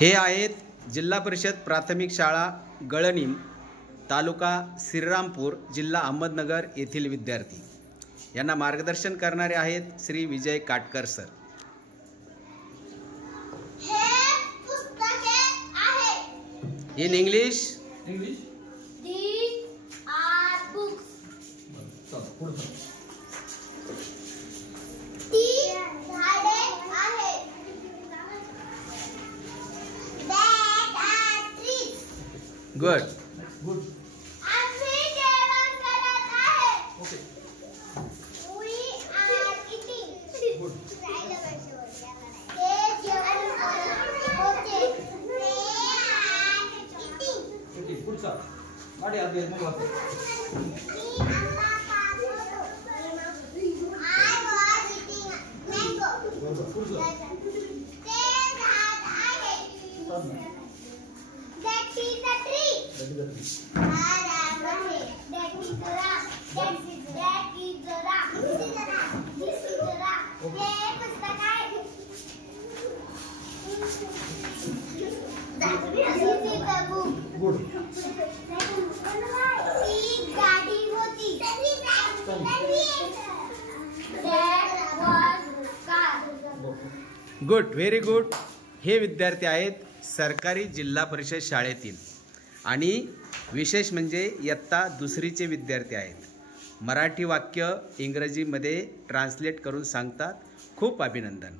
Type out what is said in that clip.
हे आहेत जिल्हा परिषद प्राथमिक शाळा गळणीम, तालुका श्रीरामपूर, जिल्हा अहमदनगर येथील विद्यार्थी. यांना मार्गदर्शन करणारे आहेत श्री विजय काटकर sir. In English. These are books. ती झाडे आहेत. That are trees. गुड. आम्ही जेवण करत आहे. We are eating. ते जेवण करत होते. They are eating. Good, very good. हे विद्यार्थी आहेत सरकारी जिल्हा परिषद शाळेतील आणि विशेष म्हणजे इयत्ता दुसरीचे विद्यार्थी आहेत. मराठी वाक्य इंग्रजीमध्ये ट्रान्सलेट करून सांगतात. खूप अभिनंदन.